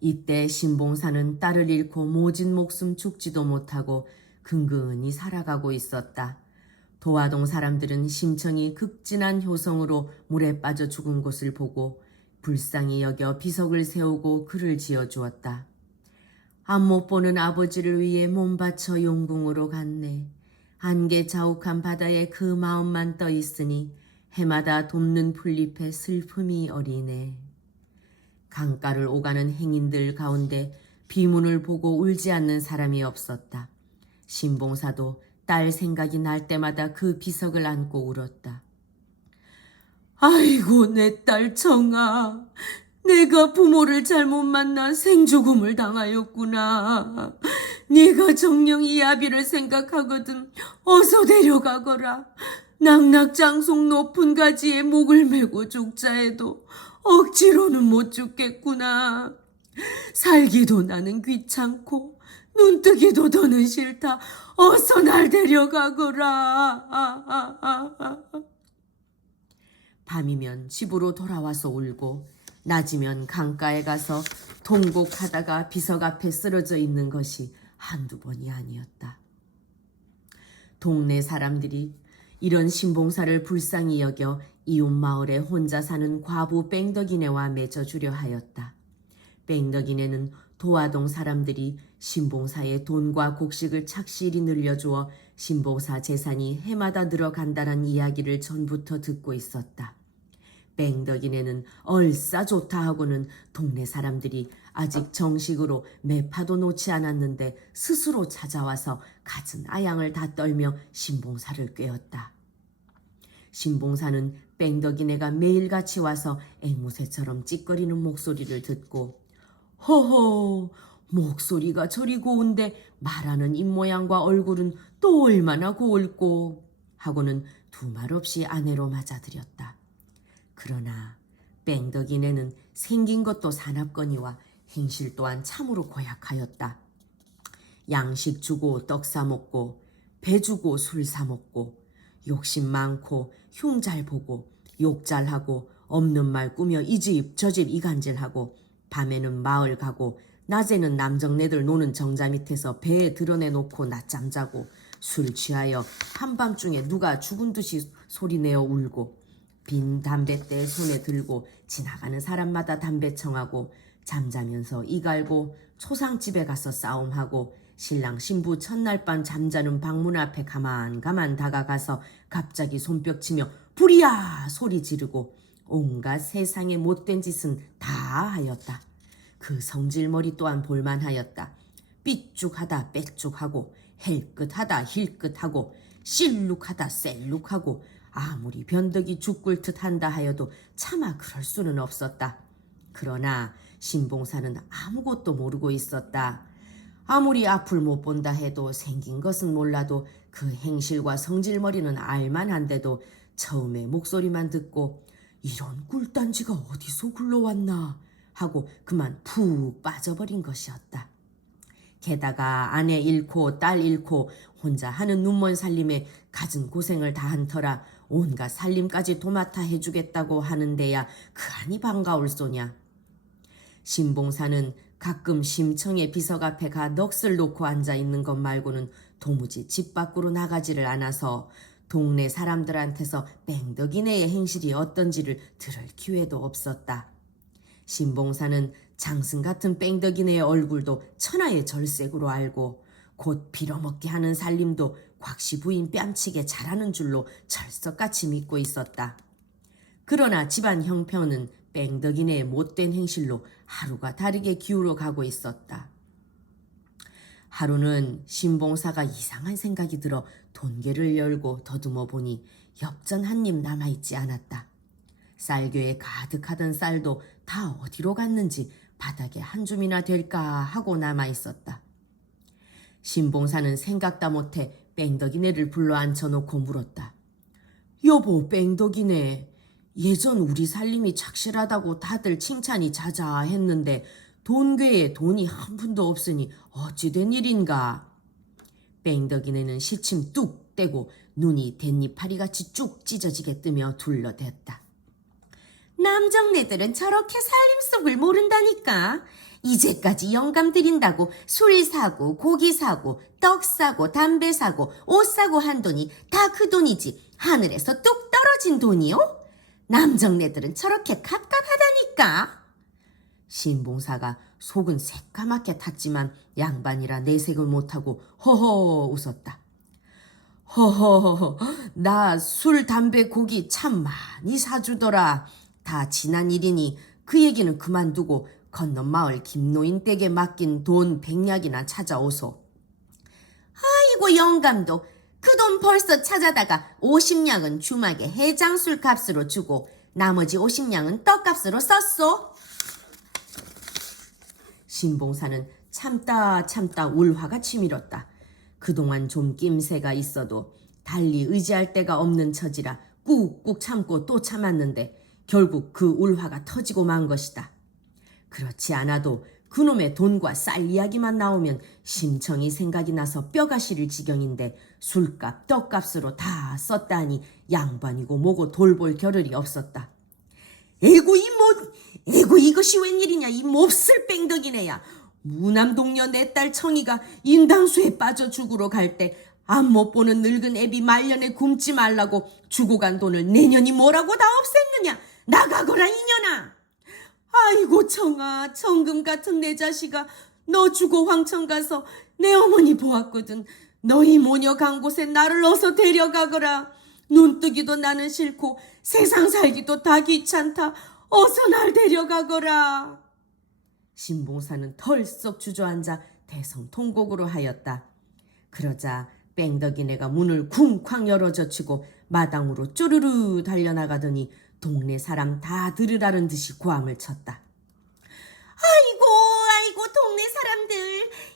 이때 신봉사는 딸을 잃고 모진 목숨 죽지도 못하고 근근히 살아가고 있었다. 도화동 사람들은 심청이 극진한 효성으로 물에 빠져 죽은 곳을 보고 불쌍히 여겨 비석을 세우고 글을 지어 주었다. 안 못 보는 아버지를 위해 몸바쳐 용궁으로 갔네. 안개 자욱한 바다에 그 마음만 떠 있으니 해마다 돕는 풀잎에 슬픔이 어리네. 강가를 오가는 행인들 가운데 비문을 보고 울지 않는 사람이 없었다. 신봉사도 딸 생각이 날 때마다 그 비석을 안고 울었다. 아이고 내 딸 청아 내가 부모를 잘못 만나 생조금을 당하였구나. 네가 정녕 이 아비를 생각하거든 어서 데려가거라. 낙낙장송 높은 가지에 목을 메고 죽자 해도 억지로는 못 죽겠구나. 살기도 나는 귀찮고 눈뜨기도 더는 싫다. 어서 날 데려가거라. 아, 아, 아, 아. 밤이면 집으로 돌아와서 울고 낮이면 강가에 가서 통곡하다가 비석 앞에 쓰러져 있는 것이 한두 번이 아니었다. 동네 사람들이 이런 신봉사를 불쌍히 여겨 이웃 마을에 혼자 사는 과부 뺑덕이네와 맺어주려 하였다. 뺑덕이네는 도화동 사람들이 신봉사의 돈과 곡식을 착실히 늘려주어 신봉사 재산이 해마다 늘어간다는 이야기를 전부터 듣고 있었다. 뺑덕이네는 얼싸 좋다 하고는 동네 사람들이 아직 정식으로 매파도 놓지 않았는데 스스로 찾아와서 갖은 아양을 다 떨며 신봉사를 꿰었다. 신봉사는 뺑덕이네가 매일같이 와서 앵무새처럼 찌꺼리는 목소리를 듣고 허허 목소리가 저리 고운데 말하는 입모양과 얼굴은 또 얼마나 고울꼬 하고는 두말 없이 아내로 맞아들였다. 그러나 뺑덕이네는 생긴 것도 사납거니와 행실 또한 참으로 고약하였다. 양식 주고 떡 사 먹고 배 주고 술 사 먹고 욕심 많고 흉 잘 보고 욕 잘하고 없는 말 꾸며 이 집 저 집 이간질하고 밤에는 마을 가고 낮에는 남정네들 노는 정자 밑에서 배에 드러내놓고 낮잠 자고 술 취하여 한밤중에 누가 죽은 듯이 소리내어 울고 빈 담뱃대 손에 들고 지나가는 사람마다 담배 청하고 잠자면서 이갈고 초상집에 가서 싸움하고 신랑 신부 첫날 밤 잠자는 방문 앞에 가만 가만 다가가서 갑자기 손뼉치며 불이야 소리 지르고 온갖 세상의 못된 짓은 다 하였다. 그 성질머리 또한 볼만하였다. 삐죽하다 빼죽하고 헬끗하다 힐끗하고 실룩하다 셀룩하고 아무리 변덕이 죽을 듯 한다 하여도 차마 그럴 수는 없었다. 그러나 신봉사는 아무것도 모르고 있었다. 아무리 앞을 못 본다 해도 생긴 것은 몰라도 그 행실과 성질머리는 알만한데도 처음에 목소리만 듣고 이런 꿀단지가 어디서 굴러왔나 하고 그만 푹 빠져버린 것이었다. 게다가 아내 잃고 딸 잃고 혼자 하는 눈먼 살림에 갖은 고생을 다한 터라 온갖 살림까지 도맡아 해주겠다고 하는데야 그 안이 반가울 소냐. 신봉사는 가끔 심청의 비석 앞에 가 넋을 놓고 앉아 있는 것 말고는 도무지 집 밖으로 나가지를 않아서 동네 사람들한테서 뺑덕이네의 행실이 어떤지를 들을 기회도 없었다. 신봉사는 장승 같은 뺑덕이네의 얼굴도 천하의 절색으로 알고 곧 빌어먹게 하는 살림도 곽씨 부인 뺨치게 잘하는 줄로 철석같이 믿고 있었다. 그러나 집안 형편은 뺑덕이네의 못된 행실로 하루가 다르게 기울어 가고 있었다. 하루는 신봉사가 이상한 생각이 들어 돈계를 열고 더듬어 보니 엽전 한 입 남아있지 않았다. 쌀교에 가득하던 쌀도 다 어디로 갔는지 바닥에 한 줌이나 될까 하고 남아있었다. 신봉사는 생각다 못해 뺑덕이네를 불러 앉혀놓고 물었다. 여보 뺑덕이네 예전 우리 살림이 착실하다고 다들 칭찬이 자자했는데 돈괴에 돈이 한 푼도 없으니 어찌 된 일인가? 뺑덕이네는 시침 뚝 떼고 눈이 댄잎파리같이 쭉 찢어지게 뜨며 둘러댔다. 남정네들은 저렇게 살림 속을 모른다니까. 이제까지 영감 드린다고 술 사고 고기 사고 떡 사고 담배 사고 옷 사고 한 돈이 다 그 돈이지 하늘에서 뚝 떨어진 돈이요? 남정네들은 저렇게 갑갑하다니까. 신봉사가 속은 새까맣게 탔지만 양반이라 내색을 못하고 허허 웃었다. 허허, 나 술, 담배, 고기 참 많이 사주더라. 다 지난 일이니 그 얘기는 그만두고 건넌 마을 김노인 댁에 맡긴 돈 백냥이나 찾아오소. 아이고 영감도 그 돈 벌써 찾아다가 50냥은 주막에 해장술 값으로 주고 나머지 50냥은 떡값으로 썼소. 신봉사는 참다 참다 울화가 치밀었다. 그동안 좀 낌새가 있어도 달리 의지할 데가 없는 처지라 꾹꾹 참고 또 참았는데 결국 그 울화가 터지고 만 것이다. 그렇지 않아도 그놈의 돈과 쌀 이야기만 나오면 심청이 생각이 나서 뼈가 시릴 지경인데 술값, 떡값으로 다 썼다니 양반이고 뭐고 돌볼 겨를이 없었다. 에고 이 못, 에고 이것이 웬일이냐 이 몹쓸 뺑덕이네야. 무남동녀 내 딸 청이가 인당수에 빠져 죽으러 갈 때 안 못 보는 늙은 애비 말년에 굶지 말라고 주고 간 돈을 내년이 뭐라고 다 없앴느냐 나가거라 이년아. 아이고 청아 청금 같은 내 자식아 너 주고 황천 가서 내 어머니 보았거든. 너희 모녀 간 곳에 나를 어서 데려가거라. 눈뜨기도 나는 싫고 세상 살기도 다 귀찮다. 어서 날 데려가거라. 신봉사는 털썩 주저앉아 대성통곡으로 하였다. 그러자 뺑덕이네가 문을 쿵쾅 열어젖히고 마당으로 쪼르르 달려나가더니 동네 사람 다 들으라는 듯이 고함을 쳤다. 아이고 아이고 동네 사람들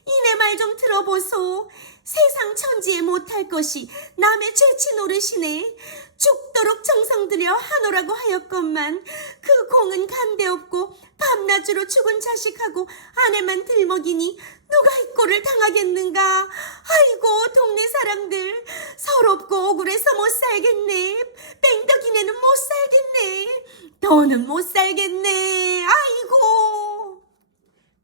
이내 말 좀 들어보소. 세상 천지에 못할 것이 남의 죄치 노릇이네. 죽도록 정성 들여 하노라고 하였건만 그 공은 간데 없고 밤낮으로 죽은 자식하고 아내만 들먹이니 누가 이 꼴을 당하겠는가? 아이고 동네 사람들 서럽고 억울해서 못 살겠네. 뺑덕이네는 못 살겠네. 더는 못 살겠네. 아이고.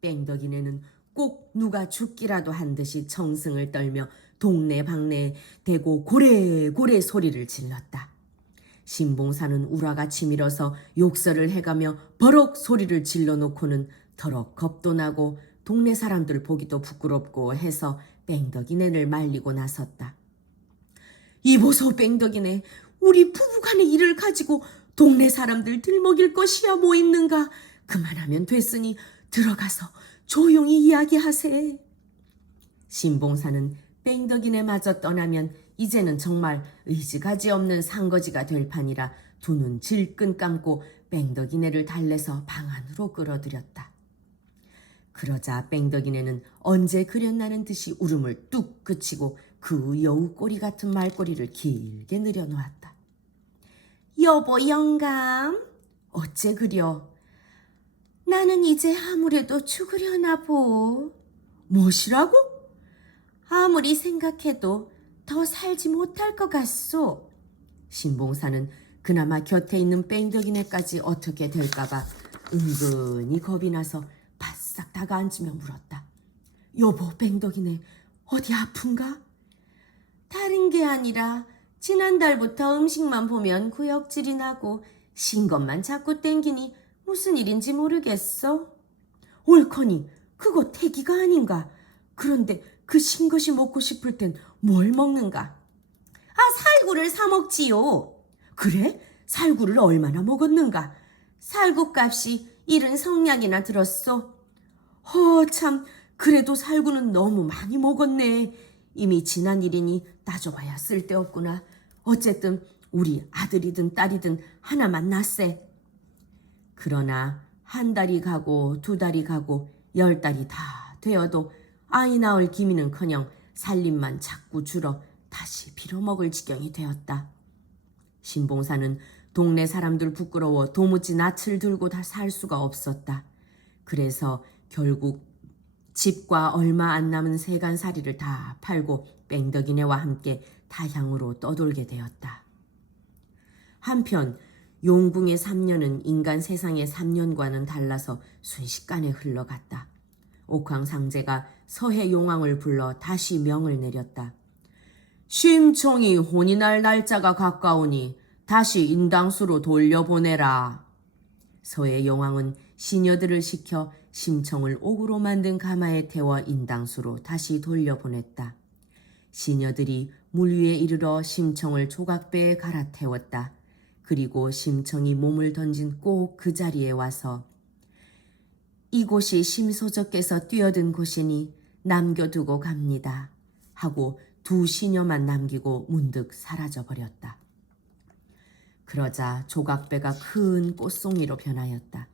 뺑덕이네는 꼭 누가 죽기라도 한 듯이 정승을 떨며 동네 방네 대고 고래고래 소리를 질렀다. 신봉사는 우라가 치밀어서 욕설을 해가며 버럭 소리를 질러놓고는 더럭 겁도 나고 동네 사람들 보기도 부끄럽고 해서 뺑덕이네를 말리고 나섰다. 이보소 뺑덕이네 우리 부부간의 일을 가지고 동네 사람들 들먹일 것이야 뭐 있는가 그만하면 됐으니 들어가서 조용히 이야기하세. 신봉사는 뺑덕이네 마저 떠나면 이제는 정말 의지가지 없는 상거지가 될 판이라 두 눈 질끈 감고 뺑덕이네를 달래서 방 안으로 끌어들였다. 그러자 뺑덕이네는 언제 그렸나는 듯이 울음을 뚝 그치고 그 여우 꼬리 같은 말꼬리를 길게 늘여놓았다. 여보 영감, 어째 그려? 나는 이제 아무래도 죽으려나 보. 무엇이라고? 아무리 생각해도 더 살지 못할 것 같소. 신봉사는 그나마 곁에 있는 뺑덕이네까지 어떻게 될까봐 은근히 겁이 나서 바싹 다가앉으며 물었다. 여보 뺑덕이네 어디 아픈가? 다른 게 아니라 지난달부터 음식만 보면 구역질이 나고 신 것만 자꾸 땡기니 무슨 일인지 모르겠어. 옳거니 그거 태기가 아닌가? 그런데 그 신 것이 먹고 싶을 땐 뭘 먹는가? 아 살구를 사 먹지요. 그래? 살구를 얼마나 먹었는가? 살구 값이 일은 성냥이나 들었소. 허 참 그래도 살구는 너무 많이 먹었네. 이미 지난 일이니 따져봐야 쓸데없구나. 어쨌든 우리 아들이든 딸이든 하나만 낳세. 그러나 한 달이 가고 두 달이 가고 열 달이 다 되어도 아이 낳을 기미는커녕 살림만 자꾸 줄어 다시 빌어먹을 지경이 되었다. 신봉사는 동네 사람들 부끄러워 도무지 낯을 들고 다 살 수가 없었다. 그래서 결국 집과 얼마 안 남은 세간살이를 다 팔고 뺑덕이네와 함께 타향으로 떠돌게 되었다. 한편 용궁의 3년은 인간 세상의 3년과는 달라서 순식간에 흘러갔다. 옥황상제가 서해 용왕을 불러 다시 명을 내렸다. 심청이 혼인할 날짜가 가까우니 다시 인당수로 돌려보내라. 서해 용왕은 시녀들을 시켜 심청을 옥으로 만든 가마에 태워 인당수로 다시 돌려보냈다. 시녀들이 물 위에 이르러 심청을 조각배에 갈아태웠다. 그리고 심청이 몸을 던진 꼭 그 자리에 와서 이곳이 심소저께서 뛰어든 곳이니 남겨두고 갑니다. 하고 두 시녀만 남기고 문득 사라져 버렸다. 그러자 조각배가 큰 꽃송이로 변하였다.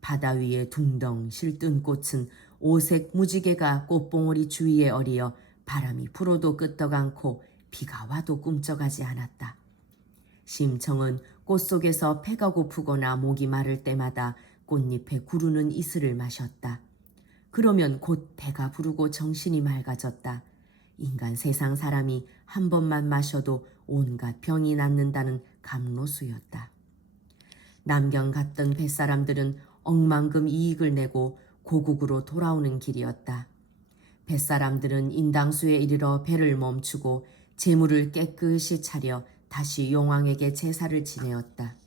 바다 위에 둥덩 실뜬 꽃은 오색 무지개가 꽃봉오리 주위에 어리어 바람이 불어도 끄떡 않고 비가 와도 꿈쩍하지 않았다. 심청은 꽃 속에서 배가 고프거나 목이 마를 때마다 꽃잎에 구르는 이슬을 마셨다. 그러면 곧 배가 부르고 정신이 맑아졌다. 인간 세상 사람이 한 번만 마셔도 온갖 병이 낫는다는 감로수였다. 남경 갔던 뱃사람들은 억만금 이익을 내고 고국으로 돌아오는 길이었다. 뱃사람들은 인당수에 이르러 배를 멈추고 재물을 깨끗이 차려 다시 용왕에게 제사를 지내었다.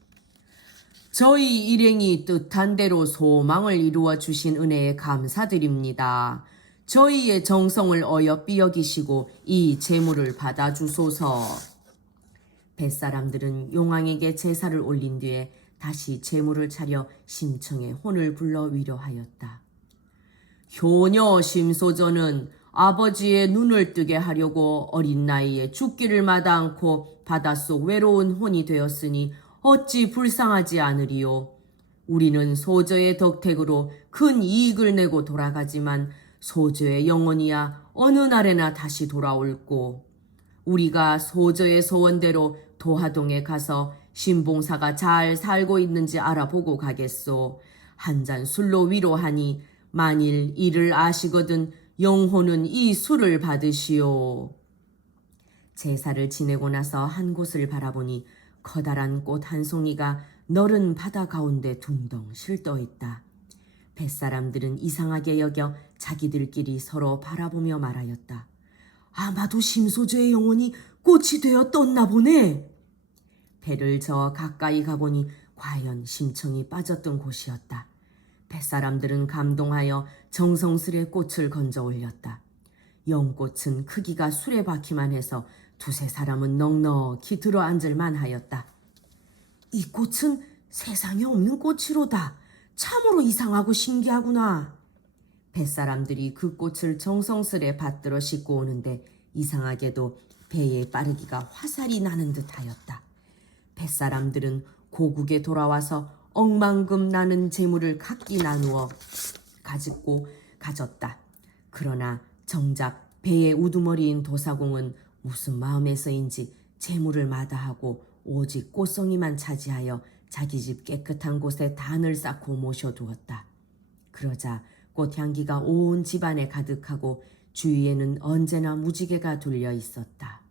저희 일행이 뜻한 대로 소망을 이루어 주신 은혜에 감사드립니다. 저희의 정성을 어여삐 여기시고 이 재물을 받아 주소서. 뱃사람들은 용왕에게 제사를 올린 뒤에 다시 재물을 차려 심청에 혼을 불러 위로하였다. 효녀 심소전은 아버지의 눈을 뜨게 하려고 어린 나이에 죽기를 마다 않고 바닷속 외로운 혼이 되었으니 어찌 불쌍하지 않으리요. 우리는 소저의 덕택으로 큰 이익을 내고 돌아가지만 소저의 영혼이야 어느 날에나 다시 돌아올고 우리가 소저의 소원대로 도하동에 가서 신봉사가 잘 살고 있는지 알아보고 가겠소. 한 잔 술로 위로하니 만일 이를 아시거든 영혼은 이 술을 받으시오. 제사를 지내고 나서 한 곳을 바라보니 커다란 꽃 한 송이가 너른 바다 가운데 둥덩 실떠 있다. 뱃사람들은 이상하게 여겨 자기들끼리 서로 바라보며 말하였다. 아마도 심소주의 영혼이 꽃이 되어 떴나 보네. 배를 저어 가까이 가보니 과연 심청이 빠졌던 곳이었다. 뱃사람들은 감동하여 정성스레 꽃을 건져 올렸다. 연꽃은 크기가 수레바퀴만 해서 두세 사람은 넉넉히 들어앉을만 하였다. 이 꽃은 세상에 없는 꽃이로다. 참으로 이상하고 신기하구나. 뱃사람들이 그 꽃을 정성스레 받들어 싣고 오는데 이상하게도 배의 빠르기가 화살이 나는 듯 하였다. 뱃사람들은 고국에 돌아와서 억만금 나는 재물을 각기 나누어 가지고 가졌다. 그러나 정작 배의 우두머리인 도사공은 무슨 마음에서인지 재물을 마다하고 오직 꽃송이만 차지하여 자기 집 깨끗한 곳에 단을 쌓고 모셔두었다. 그러자 꽃향기가 온 집안에 가득하고 주위에는 언제나 무지개가 둘려 있었다.